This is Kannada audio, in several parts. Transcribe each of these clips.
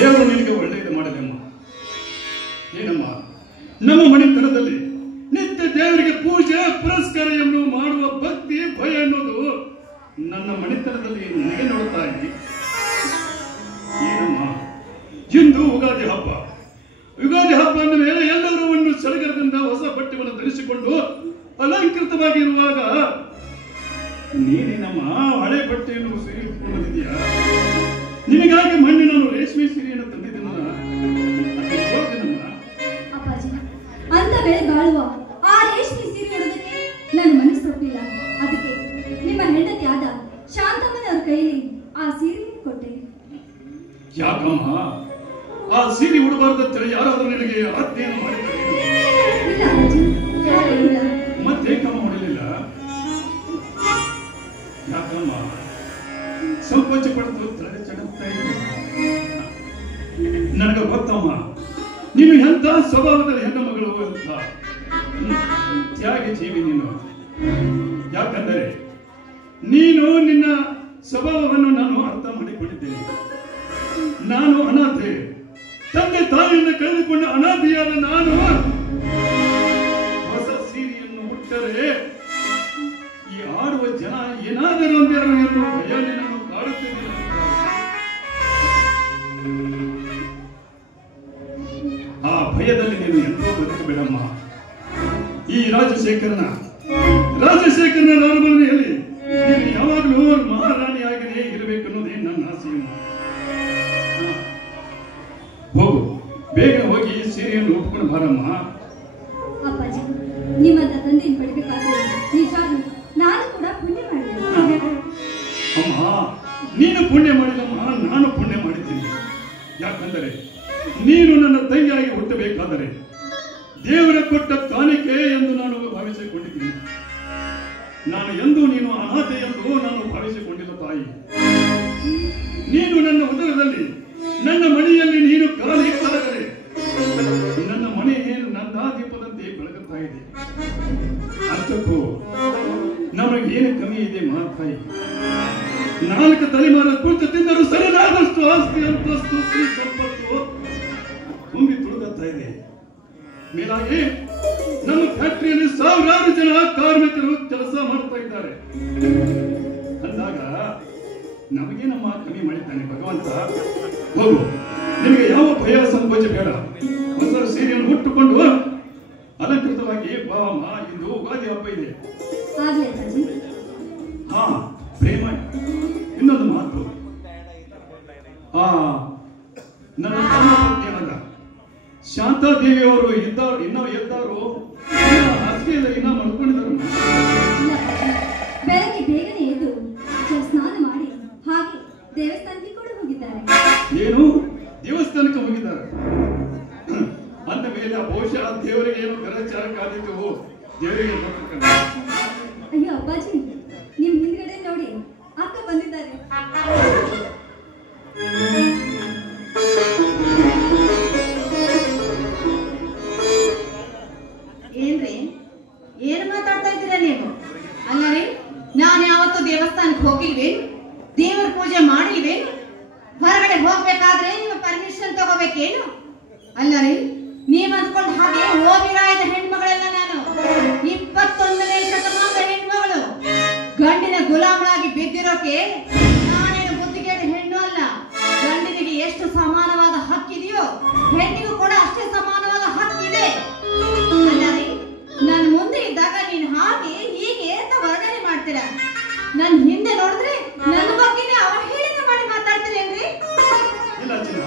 ದೇವರು ನಿನಗೆ ಒಳ್ಳೆಯದು ಮಾಡಲಮ್ಮ. ಏನಮ್ಮ, ನಮ್ಮ ಮನೆತನದಲ್ಲಿ ನಿತ್ಯ ದೇವರಿಗೆ ಪೂಜೆ ಪುರಸ್ಕಾರವನ್ನು ಮಾಡುವ ಭಕ್ತಿ ಭಯ ಅನ್ನೋದು ನನ್ನ ಮನೆತನದಲ್ಲಿ ನಿನಗೆ ನೋಡ್ತಾ ಇದ್ದೀನಿ. ಏನಮ್ಮ, ಇಂದು ಯುಗಾದಿ ಹಬ್ಬ. ಯುಗಾದಿ ಹಬ್ಬ ಅಂದ ಮೇಲೆ ಎಲ್ಲರೂ ಒಂದು ಸಡಗರದಿಂದ ಹೊಸ ಬಟ್ಟೆಗಳನ್ನು ಧರಿಸಿಕೊಂಡು ಅಲಂಕೃತವಾಗಿರುವಾಗ ನೀನೇನಮ್ಮ ಹಳೆ ಬಟ್ಟೆಯನ್ನು ಸೀರೆ ಉಟ್ಕೊಂಡು ಬಂದಿದ್ಯಾ? ನಿನಗಾಗಿ ಮೊನ್ನೆ ನಾನು ರೇಷ್ಮೆ ಸೀರೆಯನ್ನು ತಂದಿದ್ದೇನಮ್ಮ. ಅಪ್ಪಾಜಿ, ಅಂತ ವೇಳೆ ಬಾಳುವ ಆ ರೇಷ್ಮೆ ಸೀರೆ ಉಡೋದಕ್ಕೆ ನನ್ನ ಮನಸ್ಸು ಒಪ್ಪಿಲ್ಲ. ಅದಕ್ಕೆ ನಿಮ್ಮ ಹೆಂಡತಿ ಆದ ಶಾಂತಮ್ಮನವ್ರ ಕೈಯಲ್ಲಿ ಆ ಸೀರೆ ಕೊಟ್ಟೆ. ಯಾಕಮ್ಮ ಆ ಸೀರೆ ಉಡಬಾರ್ದಂತೇಳಿ ಯಾರಾದ್ರೂ ನಿನಗೆ ಆಜ್ಞೆಯನ್ನು ಮಾಡಿದ್ದಾರೆ? ಇಲ್ಲ ಅಪ್ಪಾಜಿ, ಇಲ್ಲ. ಮತ್ತೆ ಕಮ್ಮ ಮಾಡಲಿಲ್ಲ ಯಾಕಮ್ಮ? ಸಂಕೋಚ ಪಡೆದು ತಲೆ ಚಡುತ್ತಾ ಇದ್ದ. ನನಗೆ ಗೊತ್ತಮ್ಮ, ನೀನು ಎಂತ ಸ್ವಭಾವದ ಹೆಣ್ಣು ಮಗಳು ಅಂತ. ತ್ಯಾಗಿ ಜೀವಿ ನೀನು. ಯಾಕಂದರೆ ನೀನು ನಿನ್ನ ಸ್ವಭಾವವನ್ನು ನಾನು ಅರ್ಥ ಮಾಡಿಕೊಂಡಿದ್ದೇನೆ. ನಾನು ಅನಾಥೆ, ತಂದೆ ತಾಯಿಯನ್ನು ಕಳೆದುಕೊಂಡು ಅನಾಥೆಯಾದ ನಾನು ಹೊಸ ಸೀರೆಯನ್ನು ಉಟ್ಟರೆ ಈ ಆಡುವ ಜನ ಏನಾದರೂ ಒಂದಾರು ಎಂದು ಭಯ ನಿನ್ನನ್ನು ಕಾಡುತ್ತೇನೆ. ಆ ಭಯದಲ್ಲಿ ನೀನು ಎಂದೋ ಬದುಕಬೇಡಮ್ಮ. ಈ ರಾಜಶೇಖರನ ಅರಮನೆಯಲ್ಲಿ ನೀನು ಯಾವಾಗಲೂ ಮಹಾರಾಣಿಯಾಗಿಯೇ ಇರಬೇಕನ್ನೋದೇ ನನ್ನ ಆಸೆಯನ್ನು. ಹೋಗು, ಬೇಗ ಹೋಗಿ ಸೀರೆಯನ್ನು ಒಪ್ಕೊಂಡು ಬಾರಮ್ಮ. ಅಪ್ಪಾಜಿ, ನಿಮ್ಮಂತ ತಂದೆಯನ್ನು ಪಡಿಬೇಕಾದ್ರೆ ನಿಜಾಗ್ಲೂ ನಾನು ಕೂಡ ಪುಣ್ಯ ಮಾಡಿದ್ದೇನೆ. ಅಮ್ಮ, ನೀನು ಪುಣ್ಯ ಮಾಡಿದಮ್ಮ, ನಾನು ಪುಣ್ಯ ಮಾಡಿದ್ದೀನಿ. ಯಾಕಂದರೆ ನೀನು ನನ್ನ ತಂಗಿಯಾಗಿ ಹುಟ್ಟಬೇಕಾದರೆ ದೇವರ ಕೊಟ್ಟ ಕಾಣಿಕೆ ಎಂದು ನಾನು ಭಾವಿಸಿಕೊಂಡಿದ್ದೀನಿ. ನಾನು ಎಂದು ನೀನು ಅನಾಥೆ ಎಂದು ನಾನು ಭಾವಿಸಿಕೊಂಡಿಲ್ಲ ತಾಯಿ. ನೀನು ನನ್ನ ಉದರದಲ್ಲಿ, ನನ್ನ ಮನೆಯಲ್ಲಿ ನೀನು ಕಾಲಿಟ್ಟರೆ ನನ್ನ ಮನೆ ನನ್ನ ದೀಪದಂತೆ ಬೆಳಗುತ್ತಾ ಇದೆ. ಅಷ್ಟಕ್ಕೂ ನಮಗೇನು ಕಮ್ಮಿ ಇದೆ ಮಹಾತಾಯಿ? 4 ತಲೆಮಾರ ಕುಳಿತು ತಿಂದರೂ ಸರಿಯಾದಷ್ಟು ಆಸ್ತಿ ಅಂತಸ್ತು ಶ್ರೀ ಸಂಪತ್ತು ತುಂಬಿ ತುಳುಗುತ್ತಾ ಇದೆ. ಮೇಲಾಗಿ ನಮ್ಮ ಫ್ಯಾಕ್ಟರಿಯಲ್ಲಿ ಸಾವಿರಾರು ಜನ ಕಾರ್ಮಿಕರು ಕೆಲಸ ಮಾಡ್ತಾ ಇದ್ದಾರೆ. ಅಂದಾಗ ನಮಗೆ ನಮ್ಮ ಕಮ್ಮಿ ಮಾಡಿದ್ದಾನೆ ಭಗವಂತ. ಹೋಗು, ನಿಮಗೆ ಯಾವ ಭಯ ಸಂಕೋಚ ಬೇಡ. ಹೊಸ ಸೀರೆಯನ್ನು ಉಟ್ಟುಕೊಂಡು ಅಲಂಕೃತವಾಗಿ ಬಾವಮ್ಮ. ಇಂದು ಯುಗಾದಿ ಹಬ್ಬ ಇದೆ. ಹಾ ಪ್ರೇಮ, ಇನ್ನೊಂದು ಮಾತು. ನನ್ನ ಧರ್ಮಪತ್ನಿಯಾದ ಶಾಂತಾದೇವಿಯವರು ಇನ್ನೂ ಎದ್ದಾರು, ಹಾಸಿಗೆಲ್ಲ ಇನ್ನ ಮಲ್ಕೊಂಡಿದ್ದಾರೆ. ಬೆಳಗ್ಗೆ ಬೇಗನೆ ಎದ್ದು ಸ್ನಾನ ಮಾಡಿ ಹಾಗೆ ದೇವಸ್ಥಾನಕ್ಕೆ ಕೂಡ ಹೋಗಿದ್ದಾರೆ. ಏನು ದೇವಸ್ಥಾನಕ್ಕೆ ಹೋಗಿದ್ದಾರೆ? ಅಂದ ಮೇಲೆ ಬಹುಶಃ ದೇವರಿಗೆ ಏನು ಗ್ರಹಚಾರಕ್ಕಾದಿತ್ತು. ದೇವರಿಗೆ ಅಯ್ಯೋ ಅಪ್ಪಾಜಿ, ನಿಮ್ ಹಿಂದ್ಗಡೆ ನೋಡಿ, ಅಕ್ಕ ಬಂದಿದ್ದಾರೆ. ಏನ್ರಿ, ಏನ್ ಮಾತಾಡ್ತಾ ಇದ್ದೀರಾ ನೀವು? ಅಲ್ಲ ರೀ, ನಾನು ಯಾವತ್ತು ದೇವಸ್ಥಾನಕ್ಕೆ ಹೋಗಿಲ್ವೇನು? ದೇವರ ಪೂಜೆ ಮಾಡಿಲ್ವೇನು? ಹೊರಗಡೆ ಹೋಗ್ಬೇಕಾದ್ರೆ ನೀವು ಪರ್ಮಿಷನ್ ತಗೋಬೇಕೇನು? ಅಲ್ಲ ರೀ, ನೀವ್ ಅಂದ್ಕೊಂಡ್ ಹಾಗೆ ಓಬಿರಾಯದ ಹೆಣ್ಮಗಳೆಲ್ಲ ನಾನು. 21ನೇ ಶತಮಾನದ ಹೆಣ್ಮಗಳು. ಗಂಡಿನ ಗುಲಾಮಳಾಗಿ ಬಿದ್ದಿರೋಕೆ ನಾನೇನು ಬುದ್ಧಿಗೇಡು ಹೆಣ್ಣು ಅಲ್ಲ. ಗಂಡಿನಿಗೆ ಎಷ್ಟು ಸಮಾನವಾದ ಹಕ್ಕಿದೆಯೋ ಹೆಣ್ಣಿಗೂ ಕೂಡ ಅಷ್ಟೇ ಸಮಾನವಾದ ಹಕ್ಕಿದೆ. ಅಲ್ಲ ರೀ, ನನ್ ಮುಂದೆ ಇದ್ದಾಗ ನೀನ್ ಹಾಗೆ ಹೀಗೆ ಅಂತ ವರ್ಣನೆ ಮಾಡ್ತೀರಾ. ನನ್ ಹಿಂದೆ ನೋಡಿದ್ರೆ ನನ್ನ ಬಗ್ಗೆನೇ ಅವಹೇಳನ ಮಾಡಿ ಮಾತಾಡ್ತೀರೇನ್ರಿ? ಇಲ್ಲ ಚಿನ್ನ,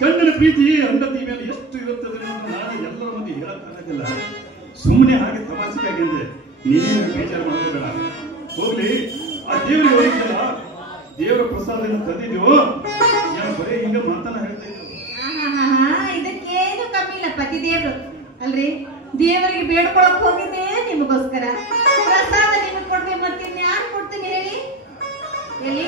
ಗಂಡನ ಪ್ರೀತಿ ಹೆಂಡತಿ ಮೇಲೆ ಎಷ್ಟು ಇರುತ್ತದೆ ಅಂತ ನಾನು ಎಲ್ಲರ ಮಂದಿ ಹೇಳಕ್ಕಾಗಲ್ಲ. ಸುಮ್ಮನೆ ಹಾಗೆ ತಮಾಷೆಗಾಗಿ ಅಂದೆ, ನೀನೇನು ಬೇಜಾರು ಮಾಡೋಬೇಡ. ಹೋಗ್ಲಿ, ಆ ದೇವರಿಗೆ ಹೋಗಿದ್ದಲ್ಲ, ದೇವರ ಪ್ರಸಾದನ ತಂದಿದ್ಯೋ ನಾನು ಬರೀ ಹಿಂಗ ಮಾತನ್ನ ಹೇಳ್ತಾ ಇದ್ದು. ಇದಕ್ಕೇನು ಕಮ್ಮಿ ಇಲ್ಲ ಪತಿ ದೇವ್ರು ಅಲ್ರಿ. ದೇವರಿಗೆ ಬೇಡ್ಕೊಳಕ್ ಹೋಗಿದ್ದೆ ನಿಮಗೋಸ್ಕರ. ಪ್ರಸಾದ ನಿಮಗ್ ಕೊಡ್ಬೇಕು, ಮತ್ತೆ ಇನ್ಯಾರು ಕೊಡ್ತೀನಿ ಹೇಳಿ? ಎಲ್ಲಿ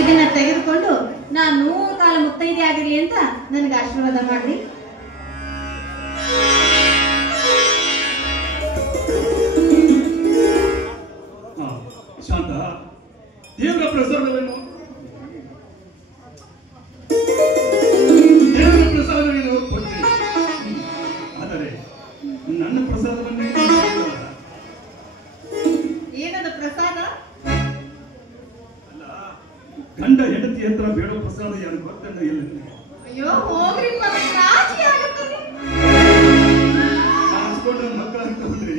ಇದನ್ನ ತೆಗೆದುಕೊಂಡು ನಾನು 100 ಕಾಲ ಮುತ್ತೈದೆ ಆಗಿರ್ಲಿ ಅಂತ ನನಗೆ ಆಶೀರ್ವಾದ ಮಾಡ್ರಿ. ಶಾಂತ, ದೇವರ ಪ್ರಸಾದವನ್ನು ಹೆಂಡತಿ ಹತ್ರ ಬೇಡೋ ಪ್ರಸಾದ ಯಾರು ಬರ್ತಂದ್ರೆ ಇಲ್ಲ. ಅಯ್ಯೋ ಹೋಗ್ರಿ ನಾಚಿ ಆಗುತ್ತದೆ. ಅನ್ಸ್ಕೊಂಡ್ರೆ ಮಕ್ಕಳು ಅನ್ಕೊಂಡ್ರಿ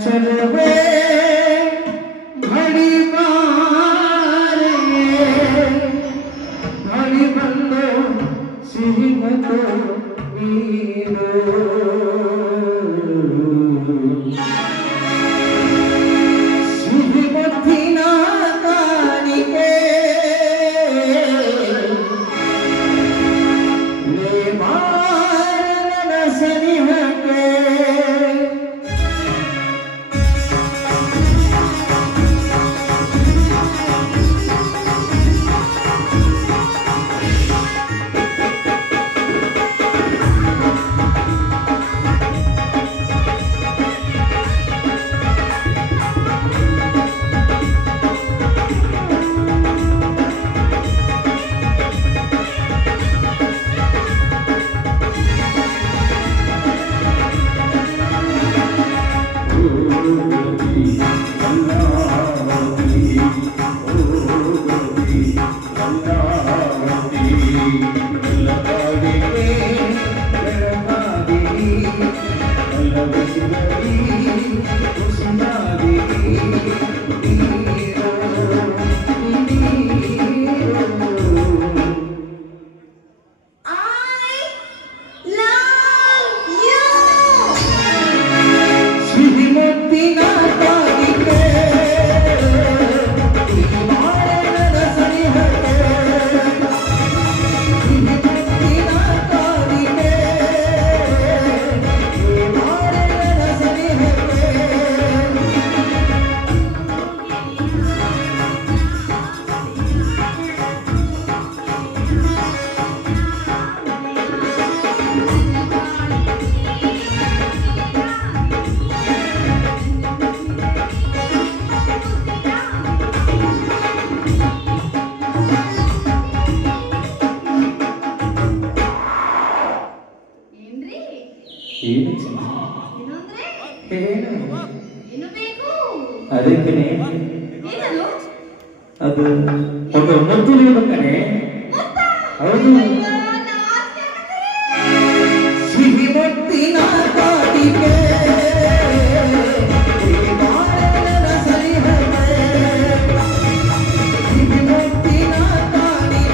ಚಲವೇ ಮಡಿ ಮಾರೆ ಮಡಿ ಬಂದು ಸಿಹಿಮತು ನೀರು ಸಿಹಿಮತ್ತಿನ ಕಾಣಿಕೆ ಮಾರನ ಸನಿಹಕ್ಕೆ ಅದು ಒಂದು ಮುತ್ತು ನೀರು ಕಣೆ. ಹೌದು, ಸಿಹಿ ಮುತ್ತಿನ ಕಾಡಿಗೆ ಸಿಹಿ ಮುತ್ತಿನ ಕಾಡಿಗೆ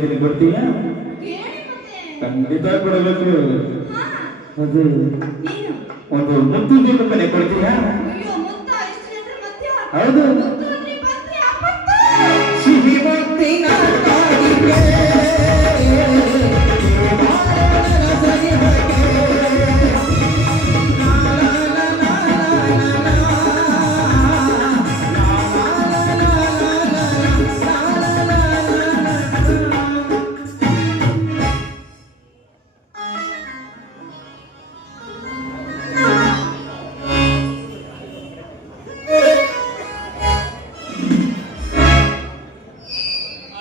ಹೇಳ್ತೀನಿ, ಕೊಡ್ತೀಯಾ? ಕೇಳಿ ಮತ್ತೆ. ಖಂಡಿತ ಕೊಡಬೇಕು. ಹಾ, ಅದು ಏನು? ಒಂದು ಮುತ್ತು ದೀಪ ಕಡೆ ಕೊಡ್ತೀಯಾ? ಅಯ್ಯೋ, ಮುತ್ತ ಎಷ್ಟು ಜನರ ಮಧ್ಯ? ಹೌದು. ಮುತ್ತು ಅಂದ್ರೆ ಬಂದ್ರೆ ಅಪ್ಪತ್ತ. ಸಿಹಿ ಮುತ್ತಿನ ಕಾಡಿಗೆ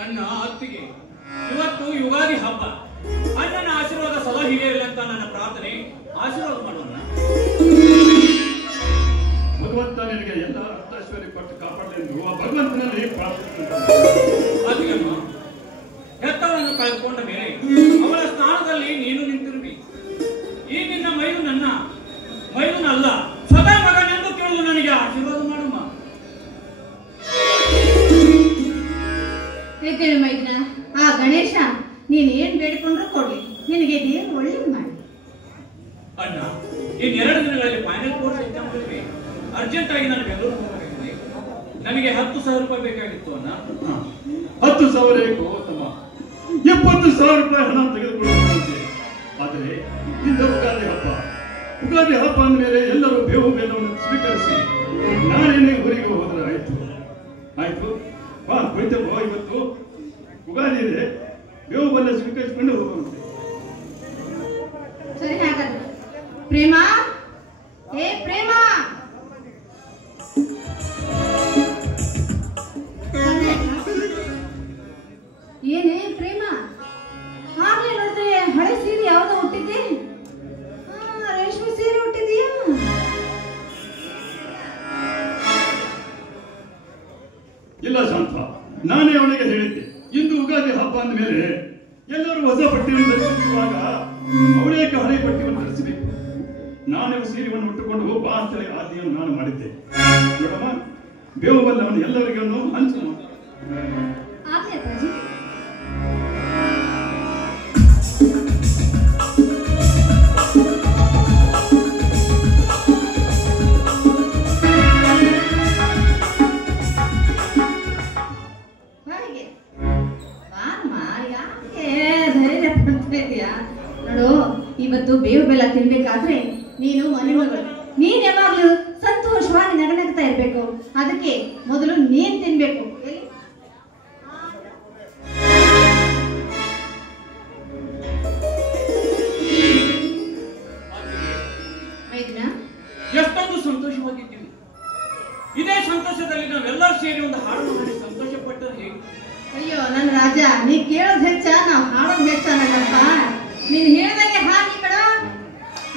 ಅಣ್ಣ ಅತ್ತಿಗೆ, ಇವತ್ತು ಯುಗಾದಿ ಹಬ್ಬ. ಅಣ್ಣನ ಆಶೀರ್ವಾದ ಸದಾ ಹೀಗೆ ಇರಲಿ ಅಂತ ನನ್ನ ಪ್ರಾರ್ಥನೆ. ಆಶೀರ್ವಾದ ಮಾಡೋಣ. ಭಗವಂತ ನಿನಗೆ ಎಲ್ಲ ಅರ್ಥೈಶ್ವರ್ಯ ಕೊಟ್ಟು ಕಾಪಾಡಲೆಂದು ಆ ಭಗವಂತನಲ್ಲಿ ಪ್ರಾರ್ಥಿಸುತ್ತೇನೆ. ಅತ್ತಿಗೆಮ್ಮ, ಹೆತ್ತವಳನ್ನು ಕಳೆದುಕೊಂಡ ಮೇಲೆ ಅವಳ ಸ್ಥಾನದಲ್ಲಿ ನೀನು ನಿಂತಿರುವಿ. ಈ ನಿನ್ನ ಮೈದು ನನ್ನ ಮೈದುನಲ್ಲ, ಸ್ವತಃ ಮಗನೆಂದು ತಿಳಿದು ನನಗೆ ಆಶೀರ್ವಾದ ಮಾಡಮ್ಮ. ಏಕೇಳಿ ಮೈದ್ನ, ಆ ಗಣೇಶ ನೀನ್ ಏನ್ ಬೇಡಿಕೊಂಡ್ರು ಕೊಡ್ಲಿ, ನಿನಗೆ ದೇವ್ರು ಒಳ್ಳೇದು ಮಾಡಿ. ಅಣ್ಣ, ಇನ್ 2 ದಿನಗಳಲ್ಲಿ ಫೈನಲ್ ಕೋರ್ಸ್ ಎಕ್ಸಾಮ್ ಇವೆ. ಅರ್ಜೆಂಟ್ ಆಗಿ ನಾನು ಬೆಂಗಳೂರು ಹೋಗಬೇಕಿದೆ. ನನಗೆ 10,000 ರೂಪಾಯಿ ಬೇಕಾಗಿತ್ತು ಅಣ್ಣ. 10,000 ಏಕೋ ತಮ್ಮ, 70,000 ರೂಪಾಯಿ ಹಣ ತೆಗೆದುಕೊಳ್ಳುವಂತೆ. ಆದರೆ ಇಂದು ಉಗಾದಿ ಹಬ್ಬ. ಉಗಾದಿ ಹಬ್ಬ ಅಂದಮೇಲೆ ಎಲ್ಲರೂ ಬೇವು ಬೆಲ್ಲವನ್ನು ಸ್ವೀಕರಿಸಿ ನಾನೇನೇ ಊರಿಗೆ ಹೋದ್ರೆ ಆಯ್ತು. ಆಯ್ತು, ಬಾ ಕುಳಿತಪ್ಪ. ಇವತ್ತು ಉಗಾದಿ ಇದೆ, ಬೇವು ಬೆಲ್ಲ ಸ್ವೀಕರಿಸಿಕೊಂಡು ಹೋಗುವಂತೆ. ಸರಿ, ಹಾಗಾದ್ರೆ ಪ್ರೇಮ, ಏ ಪ್ರೇಮ, ಏನೇ ಪ್ರೇಮ, ಆಗ್ಲೇ ನೋಡಿದ್ರೆ ಹಳೆ ಸೀರೆ ಯಾವ್ದೋ ಹುಟ್ಟಿದ್ದೆ? ರೇಷ್ಮೆ ಸೀರೆ ಹುಟ್ಟಿದೀಯಾ? ಇಲ್ಲ ಶಾಂತ, ನಾನೇ ಅವನಿಗೆ ಹೇಳಿದ್ದೆ, ಇಂದು ಉಗಾದಿ ಹಬ್ಬ ಅಂದಮೇಲೆ ಎಲ್ಲರೂ ಹೊಸ ಬಟ್ಟೆಯನ್ನು ಧರಿಸುವಾಗ ಅವನೇಕ ಹಳೆ ಬಟ್ಟೆಯನ್ನು ಧರಿಸಬೇಕು. ನಾನೇ ಸೀರೆಯನ್ನು ಉಟ್ಟುಕೊಂಡು ಬಾ ಅಂತೇಳಿ ಆಜ್ಞೆಯನ್ನು ನಾನು ಮಾಡಿದ್ದೆ. ನೋಡಮ್ಮ, ಬೇವು ಬೆಲ್ಲವನ್ನು ಎಲ್ಲರಿಗೂ ಹಂಚು. ಆಗ್ಲಿ ಅಪ್ಪಾಜಿ. ಹೊರಗೆ ಬಾರಮ್ಮ, ಯಾಕೆ ಧೈರ್ಯ ಪಡ್ತಾ ಇದೀಯಾ? ನೋಡು, ಇವತ್ತು ಬೇವು ಬೆಲ್ಲ ತಿನ್ಬೇಕಾದ್ರೆ ನೀನು ಮನೆ ಮಗಳು, ನೀನ್ ಯಾವಾಗ್ಲೂ ಸಂತೋಷವಾಗಿ ನಗನಗ್ತಾ ಇರ್ಬೇಕು. ಅದಕ್ಕೆ ಮೊದಲು ನೀನ್ ತಿನ್ಬೇಕು. ಎಲ್ಲಿ? ಮೈದ್ನ, ಎಷ್ಟೊಂದು ಸಂತೋಷವಾಗಿದ್ದೀವಿ. ಇದೇ ಸಂತೋಷದಲ್ಲಿ ನಾವೆಲ್ಲರೂ ಸೇರಿ ಒಂದು ಹಾಡು ಹಾಡಿ ಸಂತೋಷ ಪಟ್ಟರೆ ಹೇಗೆ? ಅಯ್ಯೋ ನನ್ನ ರಾಜ, ನೀ ಕೇಳೋದ್ ಹೆಚ್ಚ, ನಾವ್ ಹಾಡೋದ್ ಹೆಚ್ಚ. ನನ್ನಪ್ಪ, ನೀನ್ ಹೇಳ್ದಂಗೆ ಹಾಗೆ ಬೇಡ,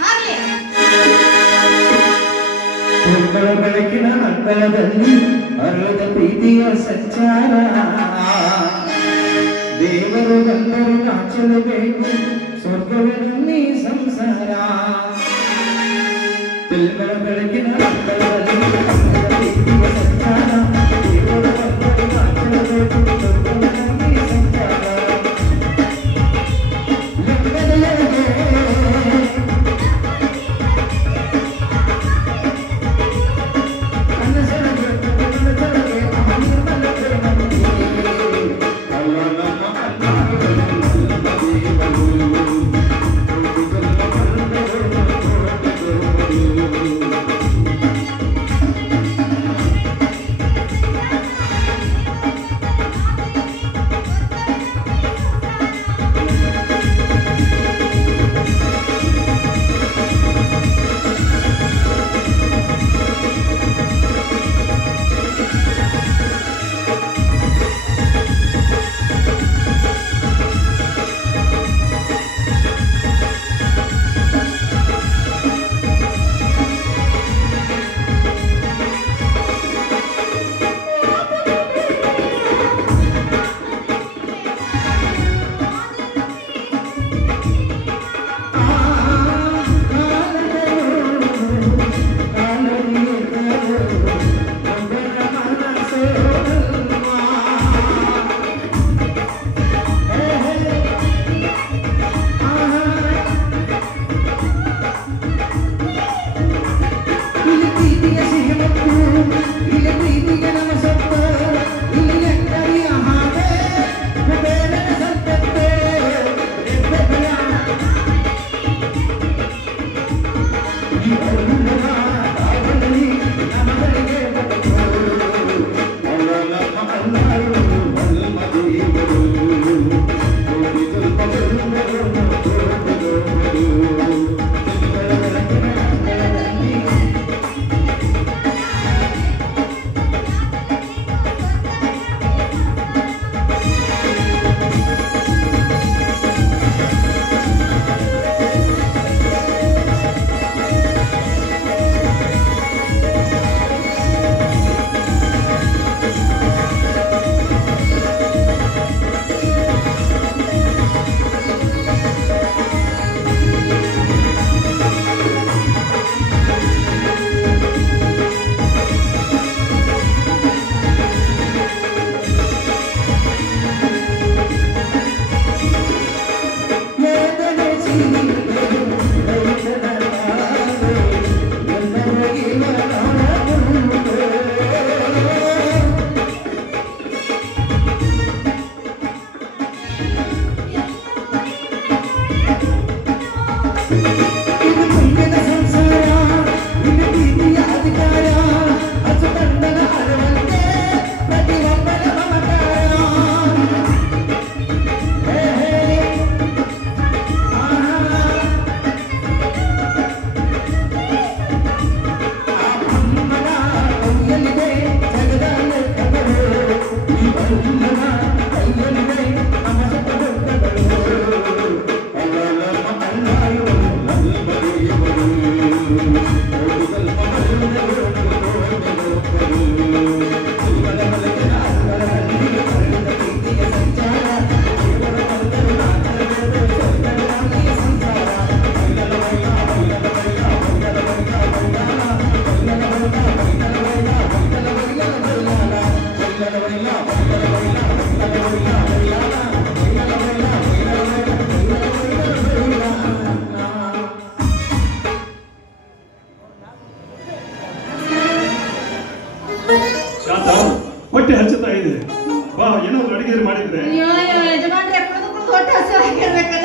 ಹಾಗೆ ಉಕ್ಕಳ ಬೆಳಕಿನ ಅಂಗಳದಲ್ಲಿ ಅರಳದ ಪ್ರೀತಿಯ ಸಂಚಾರ. ದೇವರು ಬಂದರು ನಾಚಲಬೇಕು, ಸ್ವರ್ಗವೇ ಸಂಸಾರ. ತಿಳ್ಗಳ ಬೆಳಕಿನ ಅಂಗಳದಲ್ಲಿ ಅರಳದ ಪ್ರೀತಿಯ ಸಂಚಾರ. ದೇವರು ಬಂದರು ನಾಚಲಬೇಕು, ಸ್ವರ್ಗವೇ ಸಂಸಾರ. ತಂಗಿಯರು ಮಾಡಿದ್ರೆ ಅಯ್ಯೋ ಯಜಮಾನ್ರೆ ಕುಡಿದು ಹೊಟ್ಟೆ ಹಸಿವಾಗಿರ್ಬೇಕಲ್ಲ